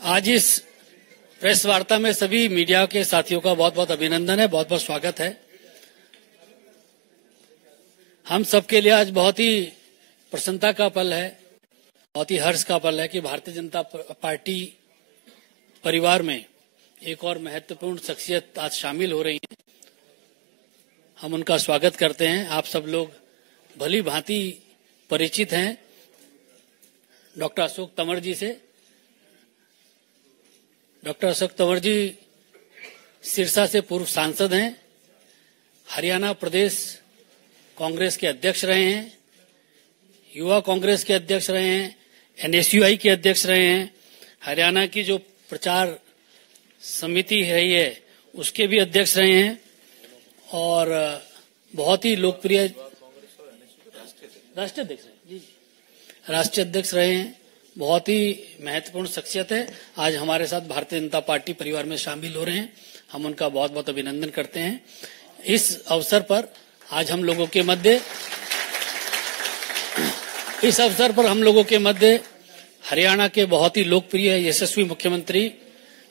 आज इस प्रेस वार्ता में सभी मीडिया के साथियों का बहुत बहुत अभिनंदन है, बहुत बहुत स्वागत है। हम सबके लिए आज बहुत ही प्रसन्नता का पल है, बहुत ही हर्ष का पल है कि भारतीय जनता पार्टी परिवार में एक और महत्वपूर्ण शख्सियत आज शामिल हो रही है। हम उनका स्वागत करते हैं। आप सब लोग भली भांति परिचित हैं डॉक्टर अशोक तंवर जी से। डॉक्टर अशोक तंवर जी सिरसा से पूर्व सांसद हैं, हरियाणा प्रदेश कांग्रेस के अध्यक्ष रहे हैं, युवा कांग्रेस के अध्यक्ष रहे हैं, एनएसयूआई के अध्यक्ष रहे हैं, हरियाणा की जो प्रचार समिति रही है उसके भी अध्यक्ष रहे हैं और बहुत ही लोकप्रिय राष्ट्रीय अध्यक्ष रहे हैं। बहुत ही महत्वपूर्ण शख्सियत है। आज हमारे साथ भारतीय जनता पार्टी परिवार में शामिल हो रहे हैं। हम उनका बहुत बहुत अभिनंदन करते हैं। इस अवसर पर हम लोगों के मध्य हरियाणा के बहुत ही लोकप्रिय यशस्वी मुख्यमंत्री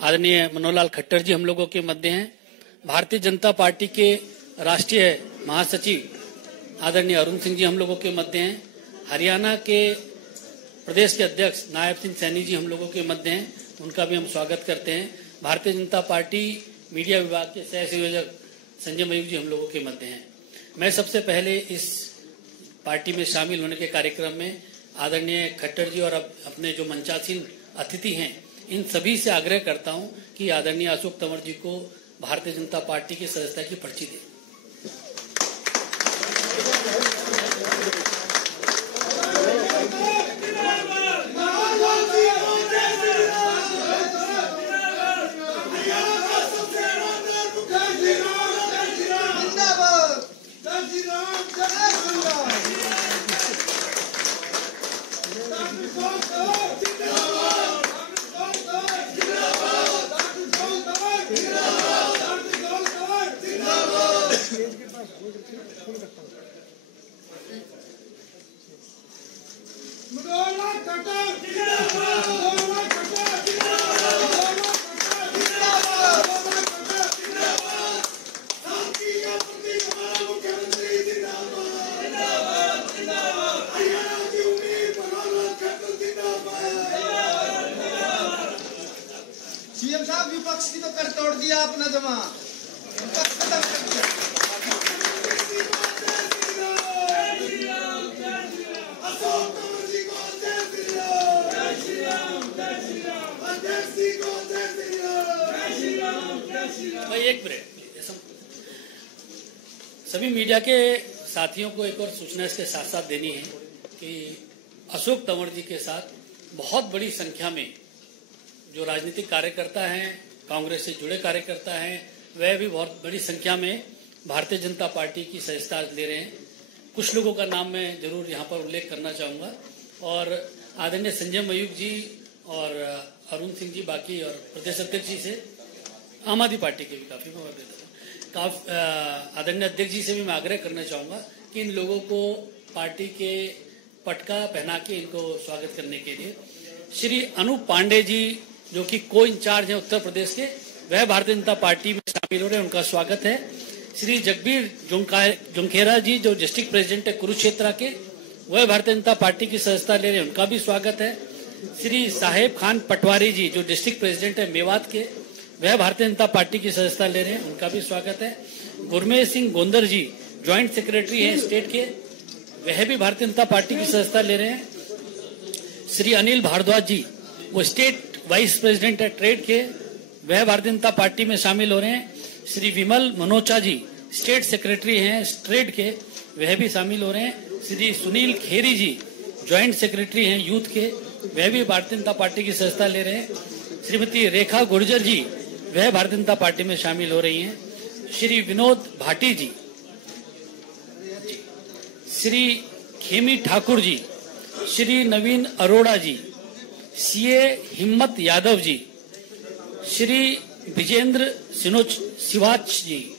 आदरणीय मनोहर लाल खट्टर जी हम लोगों के मध्य हैं। भारतीय जनता पार्टी के राष्ट्रीय महासचिव आदरणीय अरुण सिंह जी हम लोगों के मध्य हैं। हरियाणा के प्रदेश के अध्यक्ष नायब सिंह सैनी जी हम लोगों के मध्य हैं, उनका भी हम स्वागत करते हैं। भारतीय जनता पार्टी मीडिया विभाग के सह संयोजक संजय मयूख जी हम लोगों के मध्य हैं। मैं सबसे पहले इस पार्टी में शामिल होने के कार्यक्रम में आदरणीय खट्टर जी और अपने जो मंचासीन अतिथि हैं इन सभी से आग्रह करता हूं कि आदरणीय अशोक तंवर जी को भारतीय जनता पार्टी की सदस्यता की पर्ची दें। सीएम साहब विपक्ष की तो कर तोड़ दिया अपना जमा। भाई एक मिनट, सभी मीडिया के साथियों को एक और सूचना इसके साथ साथ देनी है कि अशोक तंवर जी के साथ बहुत बड़ी संख्या में जो राजनीतिक कार्यकर्ता हैं, कांग्रेस से जुड़े कार्यकर्ता हैं, वह भी बहुत बड़ी संख्या में भारतीय जनता पार्टी की सदस्यता ले रहे हैं। कुछ लोगों का नाम मैं जरूर यहाँ पर उल्लेख करना चाहूँगा और आदरणीय संजय मयूख जी और अरुण सिंह जी बाकी और प्रदेश अध्यक्ष जी से आम आदमी पार्टी के भी काफी आदरणीय अध्यक्ष जी से भी मैं आग्रह करना चाहूँगा कि इन लोगों को पार्टी के पटका पहना के इनको स्वागत करने के लिए श्री अनूप पांडे जी जो कि को इंचार्ज है उत्तर प्रदेश के, वह भारतीय जनता पार्टी में शामिल हो रहे हैं, उनका स्वागत है। श्री जगबीर जोंखेरा जी जो डिस्ट्रिक्ट प्रेसिडेंट है कुरुक्षेत्र के, वह भारतीय जनता पार्टी की सदस्यता ले रहे हैं, उनका भी स्वागत है। श्री साहेब खान पटवारी जी जो डिस्ट्रिक्ट प्रेसिडेंट है मेवात के, वह भारतीय जनता पार्टी की सदस्यता ले रहे हैं, उनका भी स्वागत है। गुरमेज सिंह गोंदर जी ज्वाइंट सेक्रेटरी हैं स्टेट के, वह भी भारतीय जनता पार्टी की सदस्यता ले रहे हैं। श्री अनिल भारद्वाज जी वो स्टेट वाइस प्रेसिडेंट है ट्रेड के, वह भारतीय जनता पार्टी में शामिल हो रहे हैं। श्री विमल मनोचा जी स्टेट सेक्रेटरी हैं ट्रेड के, वह भी शामिल हो रहे हैं। श्री सुनील खेरी जी ज्वाइंट सेक्रेटरी हैं यूथ के, वह भी भारतीय जनता पार्टी की सदस्यता ले रहे हैं। श्रीमती रेखा गुर्जर जी वह भारतीय जनता पार्टी में शामिल हो रही हैं। श्री विनोद भाटी जी, श्री खेमी ठाकुर जी, श्री नवीन अरोड़ा जी, सीए हिम्मत यादव जी, श्री विजेंद्र सिवाच जी,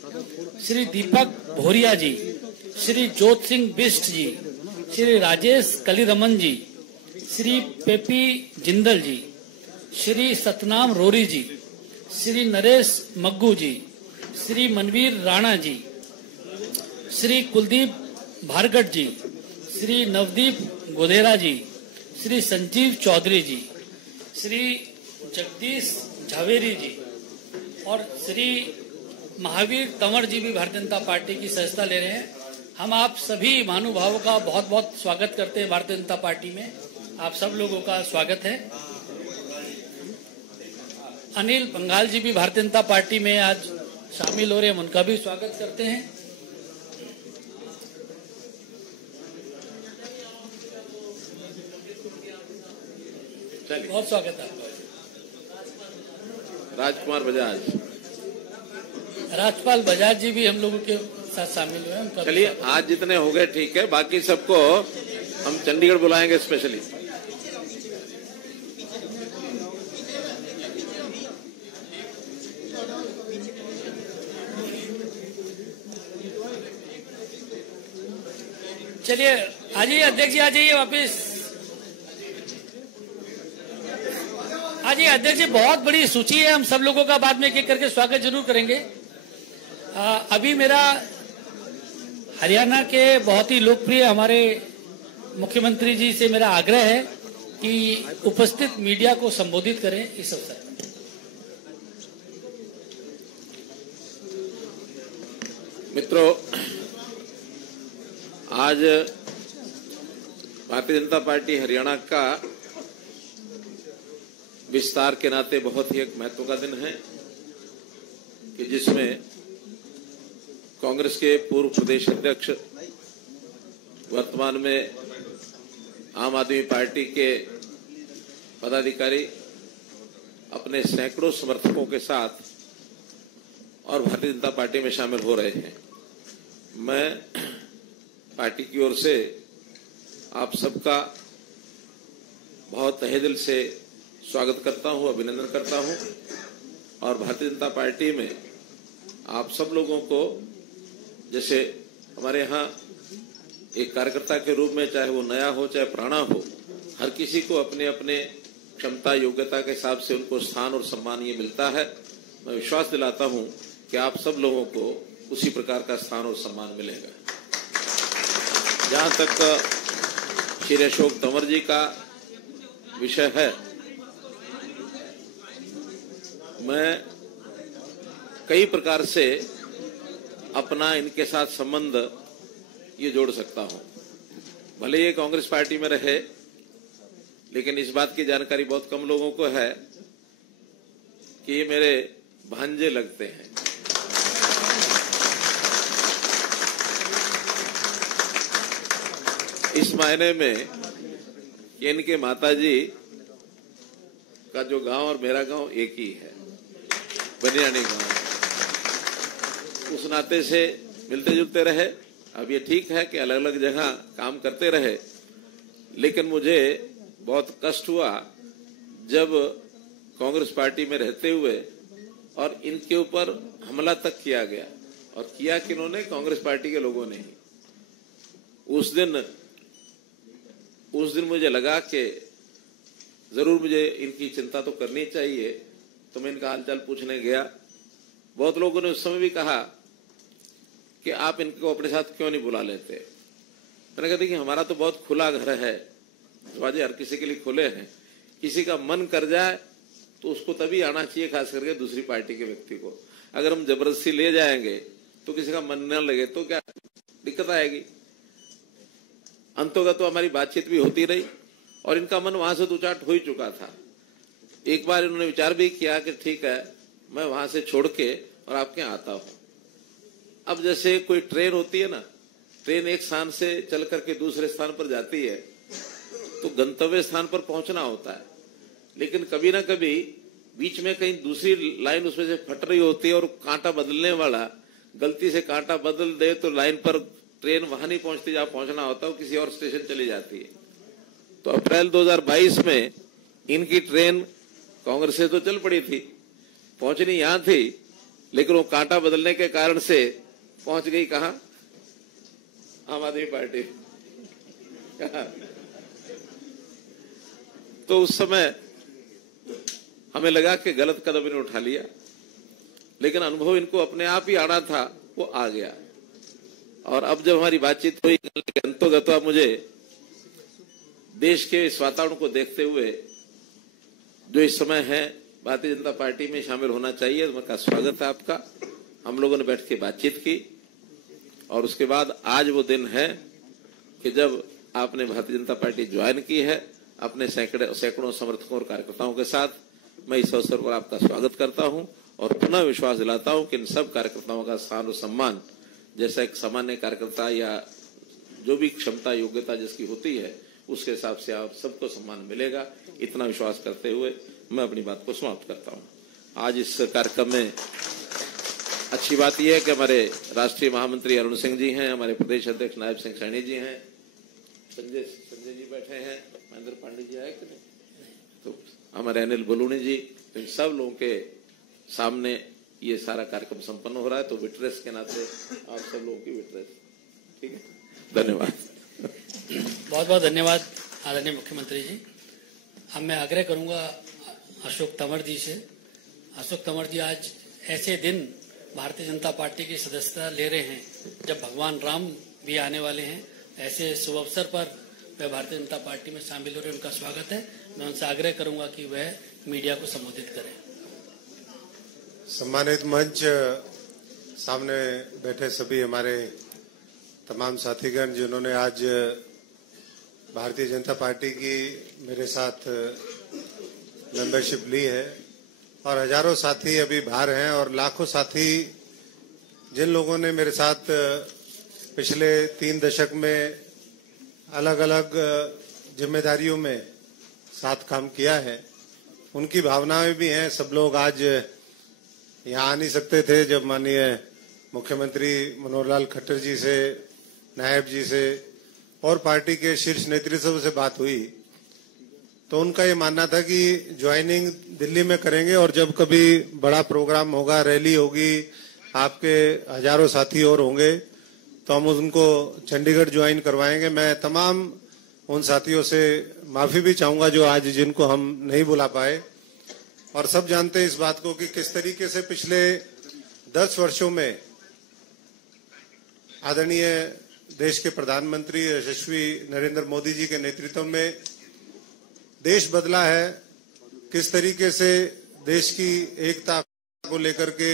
श्री दीपक भोरिया जी, श्री जोत सिंह बिस्ट जी, श्री राजेश कलीरमन जी, श्री पेपी जिंदल जी, श्री सतनाम रोरी जी, श्री नरेश मग्गू जी, श्री मनवीर राणा जी, श्री कुलदीप भार्गट जी, श्री नवदीप गोधेरा जी, श्री संजीव चौधरी जी, श्री जगदीश झावेरी जी और श्री महावीर तंवर जी भी भारतीय जनता पार्टी की सदस्यता ले रहे हैं। हम आप सभी महानुभावों का बहुत बहुत स्वागत करते हैं भारतीय जनता पार्टी में। आप सब लोगों का स्वागत है। अनिल पंघाल जी भी भारतीय जनता पार्टी में आज शामिल हो रहे हैं, हम उनका भी स्वागत करते हैं। बहुत स्वागत है आपका। राजकुमार बजाज, राजपाल बजाज जी भी हम लोगों के साथ शामिल हुए हैं। चलिए आज जितने हो गए ठीक है, बाकी सबको हम चंडीगढ़ बुलाएंगे स्पेशली। चलिए आ जाइए अध्यक्ष जी, आ जाइए वापिस। हाँ जी अध्यक्ष जी, बहुत बड़ी सूची है, हम सब लोगों का बाद में एक एक करके स्वागत जरूर करेंगे। अभी मेरा हरियाणा के बहुत ही लोकप्रिय हमारे मुख्यमंत्री जी से मेरा आग्रह है कि उपस्थित मीडिया को संबोधित करें इस अवसर पर। मित्रों, आज भारतीय जनता पार्टी हरियाणा का विस्तार के नाते बहुत ही एक महत्व का दिन है कि जिसमें कांग्रेस के पूर्व प्रदेश अध्यक्ष, वर्तमान में आम आदमी पार्टी के पदाधिकारी अपने सैकड़ों समर्थकों के साथ और भारतीय जनता पार्टी में शामिल हो रहे हैं। मैं पार्टी की ओर से आप सबका बहुत तहे दिल से स्वागत करता हूं, अभिनंदन करता हूं और भारतीय जनता पार्टी में आप सब लोगों को, जैसे हमारे यहाँ एक कार्यकर्ता के रूप में, चाहे वो नया हो चाहे पुराना हो, हर किसी को अपने अपने क्षमता योग्यता के हिसाब से उनको स्थान और सम्मान ये मिलता है। मैं विश्वास दिलाता हूं कि आप सब लोगों को उसी प्रकार का स्थान और सम्मान मिलेगा। जहां तक श्री अशोक तंवर जी का विषय है, मैं कई प्रकार से अपना इनके साथ संबंध ये जोड़ सकता हूं। भले ये कांग्रेस पार्टी में रहे, लेकिन इस बात की जानकारी बहुत कम लोगों को है कि ये मेरे भांजे लगते हैं। इस मायने में कि इनके माताजी का जो गांव और मेरा गांव एक ही है, बनियानी गांव। उस नाते से मिलते जुलते रहे। अब ये ठीक है कि अलग अलग जगह काम करते रहे, लेकिन मुझे बहुत कष्ट हुआ जब कांग्रेस पार्टी में रहते हुए और इनके ऊपर हमला तक किया गया, और किया किन्होंने? कांग्रेस पार्टी के लोगों ने ही। उस दिन मुझे लगा कि जरूर मुझे इनकी चिंता तो करनी चाहिए, तो मैं इनका हालचाल पूछने गया। बहुत लोगों ने उस समय भी कहा कि आप इनको अपने साथ क्यों नहीं बुला लेते। मैंने कहा देखिए, हमारा तो बहुत खुला घर है, दरवाजे हर किसी के लिए खुले हैं। किसी का मन कर जाए तो उसको तभी आना चाहिए, खास करके दूसरी पार्टी के व्यक्ति को। अगर हम जबरदस्ती ले जाएंगे तो किसी का मन न लगे तो क्या दिक्कत आएगी। अंतोगत तो हमारी बातचीत भी होती रही और इनका मन वहां से दूचाट हो ही चुका था। एक बार इन्होंने विचार भी किया कि ठीक है, मैं वहां से छोड़ के और आपके यहाँ आता हूं। अब जैसे कोई ट्रेन होती है ना, ट्रेन एक स्थान से चल करके दूसरे स्थान पर जाती है तो गंतव्य स्थान पर पहुंचना होता है, लेकिन कभी ना कभी बीच में कहीं दूसरी लाइन उसमें से फट रही होती है और कांटा बदलने वाला गलती से कांटा बदल दे तो लाइन पर ट्रेन वहां नहीं पहुंचती जहां पहुंचना होता है, वो किसी और स्टेशन चली जाती है। तो अप्रैल 2022 में इनकी ट्रेन कांग्रेस से तो चल पड़ी थी, पहुंचनी यहां थी, लेकिन वो कांटा बदलने के कारण से पहुंच गई कहां? आम आदमी पार्टी। तो उस समय हमें लगा कि गलत कदम इन्होंने उठा लिया, लेकिन अनुभव इनको अपने आप ही आना था, वो आ गया। और अब जब हमारी बातचीत हुई अंतोगत्वा मुझे देश के इस वातावरण को देखते हुए जो इस समय है भारतीय जनता पार्टी में शामिल होना चाहिए, तो उनका स्वागत है आपका। हम लोगों ने बैठ के बातचीत की और उसके बाद आज वो दिन है कि जब आपने भारतीय जनता पार्टी ज्वाइन की है अपने सैकड़ों समर्थकों और कार्यकर्ताओं के साथ। मैं इस अवसर पर आपका स्वागत करता हूं और पुनः विश्वास दिलाता हूं कि इन सब कार्यकर्ताओं का स्थान और सम्मान जैसा एक सामान्य कार्यकर्ता या जो भी क्षमता योग्यता जिसकी होती है उसके हिसाब से आप सबको सम्मान मिलेगा, इतना विश्वास करते हुए मैं अपनी बात को समाप्त करता हूं। आज इस कार्यक्रम में अच्छी बात यह है कि हमारे राष्ट्रीय महामंत्री अरुण सिंह जी हैं, हमारे प्रदेश अध्यक्ष नायब सिंह सैनी जी हैं, संजय जी बैठे हैं, महेंद्र पांडे जी आए कि नहीं, तो हमारे अनिल बलूनी जी, इन सब लोगों के सामने ये सारा कार्यक्रम संपन्न हो रहा है। तो विटनेस के नाते आप सब लोगों की विटनेस, ठीक है, धन्यवाद। बहुत बहुत धन्यवाद आदरणीय मुख्यमंत्री जी। अब मैं आग्रह करूंगा अशोक तंवर जी से। अशोक तंवर जी, आज ऐसे दिन भारतीय जनता पार्टी की सदस्यता ले रहे हैं जब भगवान राम भी आने वाले हैं, ऐसे शुभ अवसर पर वह भारतीय जनता पार्टी में शामिल हो रहे हैं, उनका स्वागत है। मैं उनसे आग्रह करूंगा कि वह मीडिया को संबोधित करें। सम्मानित मंच, सामने बैठे सभी हमारे तमाम साथीगण जिन्होंने आज भारतीय जनता पार्टी की मेरे साथ मेंबरशिप ली है, और हजारों साथी अभी बाहर हैं, और लाखों साथी जिन लोगों ने मेरे साथ पिछले 3 दशक में अलग अलग जिम्मेदारियों में साथ काम किया है, उनकी भावनाएं भी हैं। सब लोग आज यहाँ आ नहीं सकते थे जब माननीय मुख्यमंत्री मनोहर लाल खट्टर जी से, नायब जी से और पार्टी के शीर्ष नेतृत्व से बात हुई, तो उनका ये मानना था कि ज्वाइनिंग दिल्ली में करेंगे और जब कभी बड़ा प्रोग्राम होगा, रैली होगी, आपके हजारों साथी और होंगे, तो हम उनको चंडीगढ़ ज्वाइन करवाएंगे। मैं तमाम उन साथियों से माफी भी चाहूंगा जो आज जिनको हम नहीं बुला पाए, और सब जानते हैं इस बात को कि किस तरीके से पिछले 10 वर्षों में आदरणीय देश के प्रधानमंत्री यशस्वी नरेंद्र मोदी जी के नेतृत्व में देश बदला है, किस तरीके से देश की एकता को लेकर के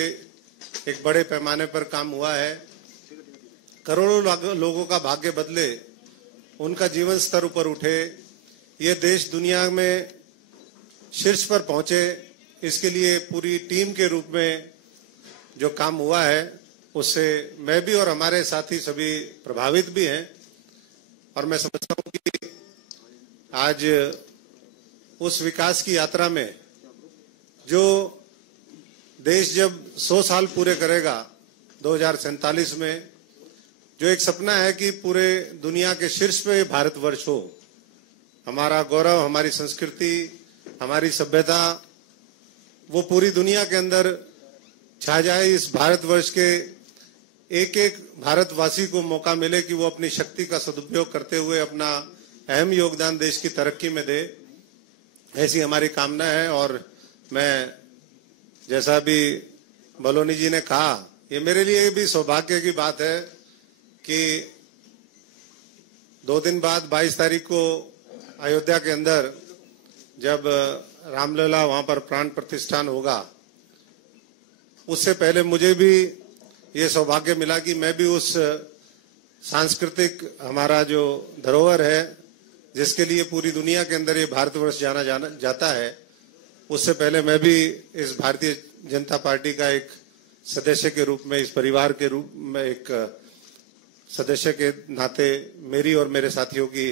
एक बड़े पैमाने पर काम हुआ है, करोड़ों लोगों का भाग्य बदले, उनका जीवन स्तर ऊपर उठे, ये देश दुनिया में शीर्ष पर पहुंचे, इसके लिए पूरी टीम के रूप में जो काम हुआ है उससे मैं भी और हमारे साथी सभी प्रभावित भी हैं। और मैं समझता हूं कि आज उस विकास की यात्रा में जो देश जब 100 साल पूरे करेगा 2047 में, जो एक सपना है कि पूरे दुनिया के शीर्ष पे भारतवर्ष हो, हमारा गौरव, हमारी संस्कृति, हमारी सभ्यता वो पूरी दुनिया के अंदर छा जाए, इस भारतवर्ष के एक एक भारतवासी को मौका मिले कि वो अपनी शक्ति का सदुपयोग करते हुए अपना अहम योगदान देश की तरक्की में दे, ऐसी हमारी कामना है। और मैं, जैसा भी बलोनी जी ने कहा, ये मेरे लिए भी सौभाग्य की बात है कि 2 दिन बाद 22 तारीख को अयोध्या के अंदर जब रामलला वहां पर प्राण प्रतिष्ठान होगा, उससे पहले मुझे भी ये सौभाग्य मिला कि मैं भी उस सांस्कृतिक हमारा जो धरोहर है जिसके लिए पूरी दुनिया के अंदर ये भारतवर्ष जाना जाता है, उससे पहले मैं भी इस भारतीय जनता पार्टी का एक सदस्य के रूप में, इस परिवार के रूप में एक सदस्य के नाते मेरी और मेरे साथियों की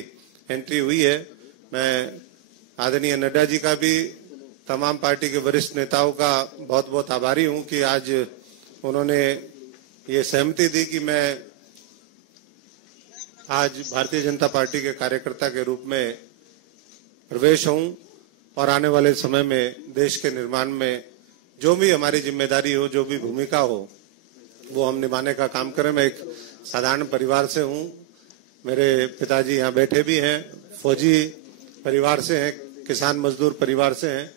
एंट्री हुई है। मैं आदरणीय नड्डा जी का भी, तमाम पार्टी के वरिष्ठ नेताओं का बहुत बहुत आभारी हूं कि आज उन्होंने ये सहमति दी कि मैं आज भारतीय जनता पार्टी के कार्यकर्ता के रूप में प्रवेश हूं और आने वाले समय में देश के निर्माण में जो भी हमारी जिम्मेदारी हो, जो भी भूमिका हो, वो हम निभाने का काम करें। मैं एक साधारण परिवार से हूं, मेरे पिताजी यहाँ बैठे भी हैं, फौजी परिवार से हैं, किसान मजदूर परिवार से हैं,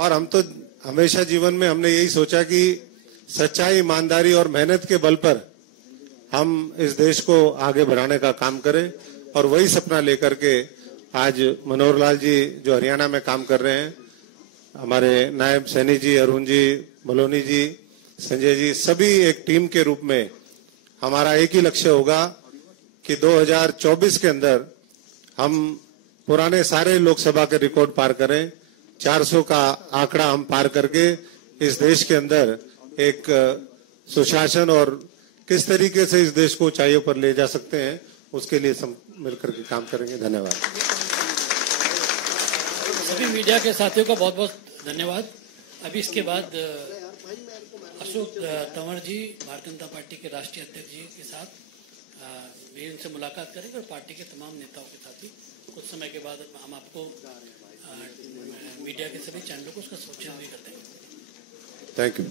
और हम तो हमेशा जीवन में हमने यही सोचा कि सच्चाई, ईमानदारी और मेहनत के बल पर हम इस देश को आगे बढ़ाने का काम करें, और वही सपना लेकर के आज मनोहर लाल जी जो हरियाणा में काम कर रहे हैं, हमारे नायब सैनी जी, अरुण जी, बलोनी जी, संजय जी, सभी एक टीम के रूप में हमारा एक ही लक्ष्य होगा कि 2024 के अंदर हम पुराने सारे लोकसभा के रिकॉर्ड पार करें, 400 का आंकड़ा हम पार करके इस देश के अंदर एक सुशासन और किस तरीके से इस देश को ऊंचाइयों पर ले जा सकते हैं, उसके लिए सब मिलकर के काम करेंगे। धन्यवाद। सभी मीडिया के साथियों का बहुत बहुत धन्यवाद। अभी इसके बाद अशोक तंवर जी, भारतीय जनता पार्टी के राष्ट्रीय अध्यक्ष जी के साथ भी इनसे मुलाकात करेंगे और पार्टी के तमाम नेताओं के साथ ही कुछ समय के बाद हम आपको मीडिया के सभी चैनलों को उसका सूचना भी कर देंगे। Thank you.